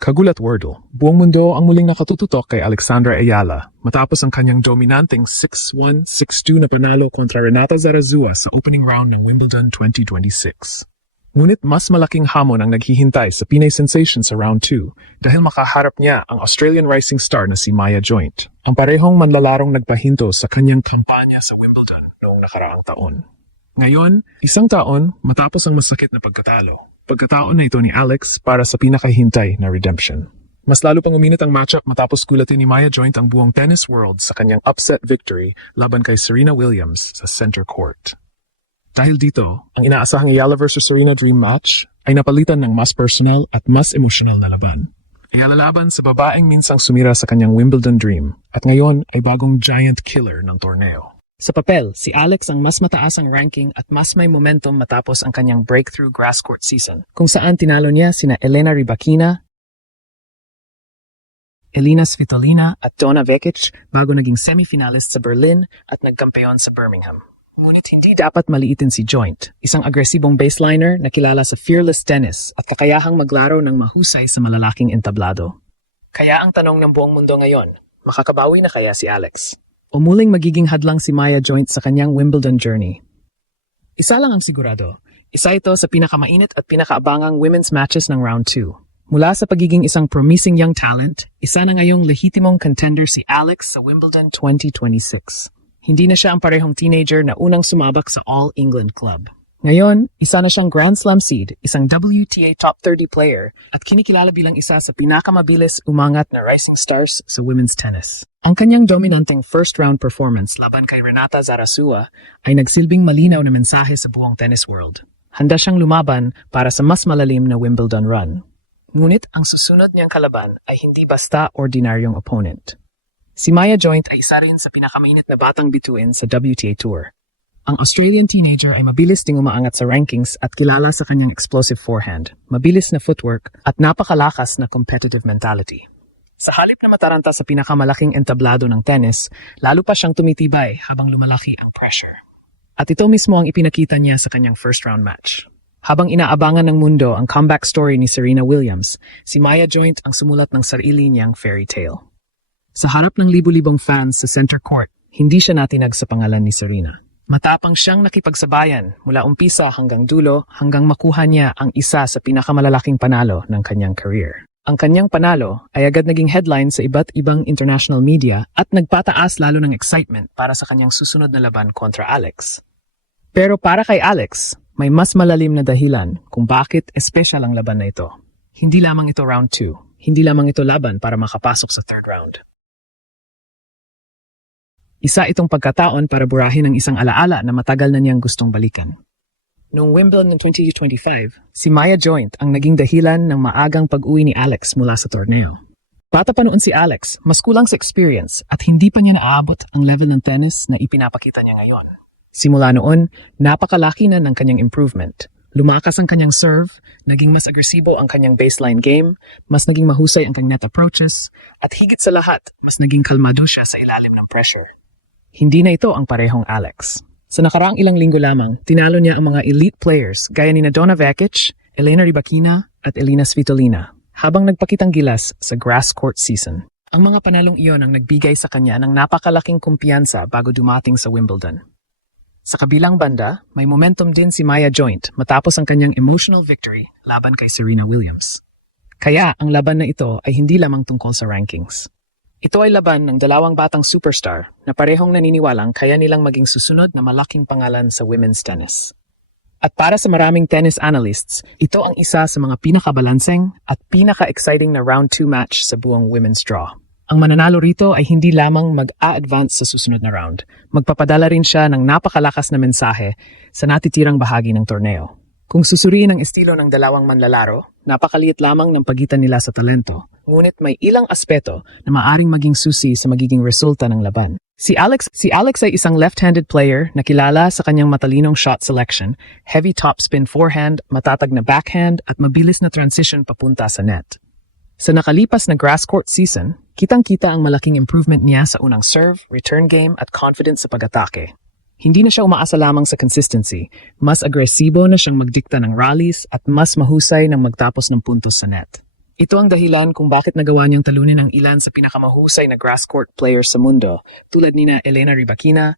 Kagulat Wordle, buong mundo ang muling nakatututok kay Alexandra Ayala matapos ang kanyang dominanteng 6-1, 6-2 na panalo kontra Renata Zarazua sa opening round ng Wimbledon 2026. Ngunit mas malaking hamon ang naghihintay sa Pinay Sensation sa round 2 dahil makaharap niya ang Australian rising star na si Maya Joint, ang parehong manlalarong nagpahinto sa kanyang kampanya sa Wimbledon noong nakaraang taon. Ngayon, isang taon matapos ang masakit na pagkatalo, pagkataon na ito ni Alex para sa pinakahintay na redemption. Mas lalo pang uminit ang matchup matapos kulatin ni Maya Joint ang buong tennis world sa kanyang upset victory laban kay Serena Williams sa center court. Dahil dito, ang inaasahang Ayala vs Serena dream match ay napalitan ng mas personal at mas emosyonal na laban. Ayala laban sa babaeng minsang sumira sa kanyang Wimbledon dream at ngayon ay bagong giant killer ng torneo. Sa papel, si Alex ang mas mataas ang ranking at mas may momentum matapos ang kanyang breakthrough grass court season, kung saan tinalo niya sina Elena Rybakina, Elina Svitolina at Donna Vekic bago naging semifinalist sa Berlin at nagkampeon sa Birmingham. Ngunit hindi dapat maliitin si Joint, isang agresibong baseliner na kilala sa fearless tennis at kakayahang maglaro ng mahusay sa malalaking entablado. Kaya ang tanong ng buong mundo ngayon, makakabawi na kaya si Alex? O muling magiging hadlang si Maya Joint sa kanyang Wimbledon journey? Isa lang ang sigurado, isa ito sa pinakamainit at pinakaabangang women's matches ng round 2. Mula sa pagiging isang promising young talent, isa na ngayong lehitimong contender si Alex sa Wimbledon 2026. Hindi na siya ang parehong teenager na unang sumabak sa All England Club. Ngayon, isa na siyang Grand Slam seed, isang WTA Top 30 player, at kinikilala bilang isa sa pinakamabilis umangat na rising stars sa women's tennis. Ang kanyang dominanteng first-round performance laban kay Renata Zarazua ay nagsilbing malinaw na mensahe sa buong tennis world. Handa siyang lumaban para sa mas malalim na Wimbledon run. Ngunit ang susunod niyang kalaban ay hindi basta ordinaryong opponent. Si Maya Joint ay isa rin sa pinakamainit na batang bituin sa WTA Tour. Ang Australian teenager ay mabilis ding umaangat sa rankings at kilala sa kanyang explosive forehand, mabilis na footwork at napakalakas na competitive mentality. Sa halip na mataranta sa pinakamalaking entablado ng tennis, lalo pa siyang tumitibay habang lumalaki ang pressure. At ito mismo ang ipinakita niya sa kanyang first-round match. Habang inaabangan ng mundo ang comeback story ni Serena Williams, si Maya Joint ang sumulat ng sarili niyang fairy tale. Sa harap ng libu-libong fans sa center court, hindi siya natinag sa pangalan ni Serena. Matapang siyang nakipagsabayan mula umpisa hanggang dulo hanggang makuha niya ang isa sa pinakamalalaking panalo ng kanyang career. Ang kanyang panalo ay agad naging headline sa iba't ibang international media at nagpataas lalo ng excitement para sa kanyang susunod na laban kontra Alex. Pero para kay Alex, may mas malalim na dahilan kung bakit espesyal ang laban na ito. Hindi lamang ito round 2, hindi lamang ito laban para makapasok sa third round. Isa itong pagkataon para burahin ang isang alaala na matagal na niyang gustong balikan. Noong Wimbledon ng 2025, si Maya Joint ang naging dahilan ng maagang pag-uwi ni Alex mula sa torneo. Bata pa noon si Alex, mas kulang sa experience at hindi pa niya naaabot ang level ng tennis na ipinapakita niya ngayon. Simula noon, napakalaki na ng kanyang improvement. Lumakas ang kanyang serve, naging mas agresibo ang kanyang baseline game, mas naging mahusay ang kanyang net approaches, at higit sa lahat, mas naging kalmado siya sa ilalim ng pressure. Hindi na ito ang parehong Alex. Sa nakaraang ilang linggo lamang, tinalo niya ang mga elite players gaya ni Donna Vekic, Elena Rybakina at Elina Svitolina habang nagpakitang gilas sa grass court season. Ang mga panalong iyon ang nagbigay sa kanya ng napakalaking kumpiyansa bago dumating sa Wimbledon. Sa kabilang banda, may momentum din si Maya Joint matapos ang kanyang emotional victory laban kay Serena Williams. Kaya ang laban na ito ay hindi lamang tungkol sa rankings. Ito ay laban ng dalawang batang superstar na parehong naniniwalang kaya nilang maging susunod na malaking pangalan sa women's tennis. At para sa maraming tennis analysts, ito ang isa sa mga pinakabalanseng at pinaka-exciting na round 2 match sa buong women's draw. Ang mananalo rito ay hindi lamang mag-a-advance sa susunod na round, magpapadala rin siya ng napakalakas na mensahe sa natitirang bahagi ng torneo. Kung susuriin ang estilo ng dalawang manlalaro, napakaliit lamang ng pagitan nila sa talento, ngunit may ilang aspeto na maaring maging susi sa magiging resulta ng laban. Si Alex ay isang left-handed player na kilala sa kanyang matalinong shot selection, heavy topspin forehand, matatag na backhand at mabilis na transition papunta sa net. Sa nakalipas na grass court season, kitang-kita ang malaking improvement niya sa unang serve, return game at confidence sa pag-atake. Hindi na siya umaasa lamang sa consistency, mas agresibo na siyang magdikta ng rallies at mas mahusay ng magtapos ng puntos sa net. Ito ang dahilan kung bakit nagawa niyang talunin ang ilan sa pinakamahusay na grass court players sa mundo tulad nina Elena Rybakina,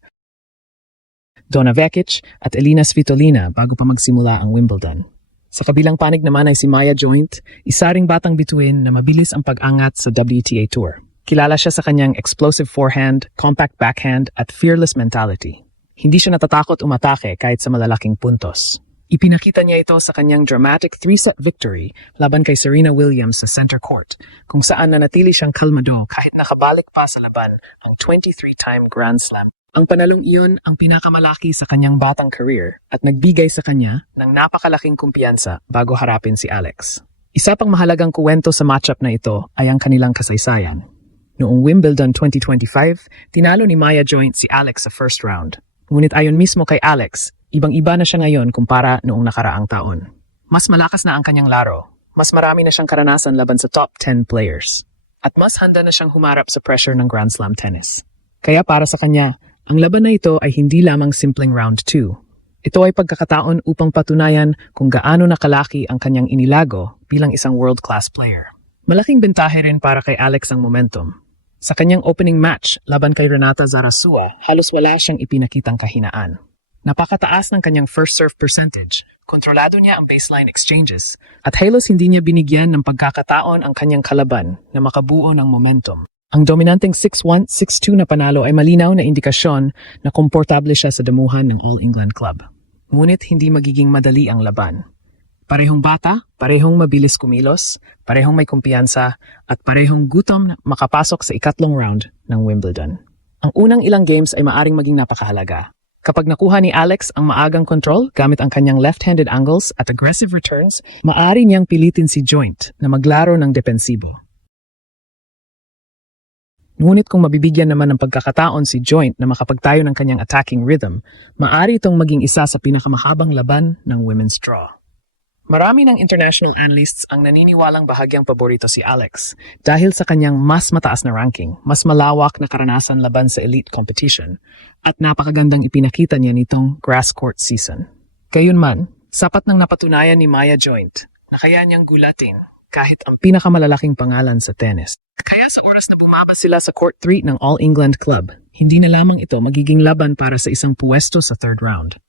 Donna Vekic at Elina Svitolina bago pa magsimula ang Wimbledon. Sa kabilang panig naman ay si Maya Joint, isa ring batang bituin na mabilis ang pag-angat sa WTA Tour. Kilala siya sa kanyang explosive forehand, compact backhand at fearless mentality. Hindi siya natatakot umatake kahit sa malalaking puntos. Ipinakita niya ito sa kanyang dramatic 3-set victory laban kay Serena Williams sa center court, kung saan nanatili siyang kalmado kahit nakabalik pa sa laban ang 23-time Grand Slam. Ang panalong iyon ang pinakamalaki sa kanyang batang career at nagbigay sa kanya ng napakalaking kumpiyansa bago harapin si Alex. Isa pang mahalagang kuwento sa matchup na ito ay ang kanilang kasaysayan. Noong Wimbledon 2025, tinalo ni Maya Joint si Alex sa first round. Ngunit ayon mismo kay Alex, ibang-iba na siya ngayon kumpara noong nakaraang taon. Mas malakas na ang kanyang laro, mas marami na siyang karanasan laban sa top 10 players, at mas handa na siyang humarap sa pressure ng Grand Slam tennis. Kaya para sa kanya, ang laban na ito ay hindi lamang simpleng round 2. Ito ay pagkakataon upang patunayan kung gaano nakalaki ang kanyang inilago bilang isang world-class player. Malaking bentahe rin para kay Alex ang momentum. Sa kanyang opening match laban kay Renata Zarazua, halos wala siyang ipinakitang kahinaan. Napakataas ng kanyang first serve percentage, kontrolado niya ang baseline exchanges, at halos hindi niya binigyan ng pagkakataon ang kanyang kalaban na makabuo ng momentum. Ang dominanteng 6-1, 6-2 na panalo ay malinaw na indikasyon na komportable siya sa damuhan ng All England Club. Ngunit hindi magiging madali ang laban. Parehong bata, parehong mabilis kumilos, parehong may kumpiyansa, at parehong gutom na makapasok sa ikatlong round ng Wimbledon. Ang unang ilang games ay maaring maging napakahalaga. Kapag nakuha ni Alex ang maagang control gamit ang kanyang left-handed angles at aggressive returns, maaari niyang pilitin si Joint na maglaro ng depensibo. Ngunit kung mabibigyan naman ng pagkakataon si Joint na makapagtayo ng kanyang attacking rhythm, maaari itong maging isa sa pinakamahabang laban ng women's draw. Marami ng international analysts ang naniniwalang bahagyang paborito si Alex dahil sa kanyang mas mataas na ranking, mas malawak na karanasan laban sa elite competition, at napakagandang ipinakita niya nitong grass court season. Gayunman, sapat nang napatunayan ni Maya Joint na kaya niyang gulatin kahit ang pinakamalalaking pangalan sa tennis. Kaya sa oras na bumaba sila sa Court 3 ng All England Club, hindi na lamang ito magiging laban para sa isang puwesto sa third round.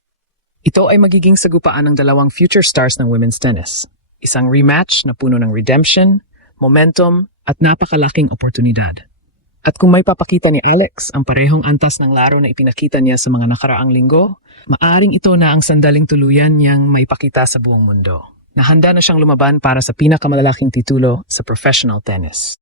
Ito ay magiging sagupaan ng dalawang future stars ng women's tennis. Isang rematch na puno ng redemption, momentum, at napakalaking oportunidad. At kung may papakita ni Alex ang parehong antas ng laro na ipinakita niya sa mga nakaraang linggo, maaring ito na ang sandaling tuluyan niyang maipakita sa buong mundo. Nahanda na siyang lumaban para sa pinakamalalaking titulo sa professional tennis.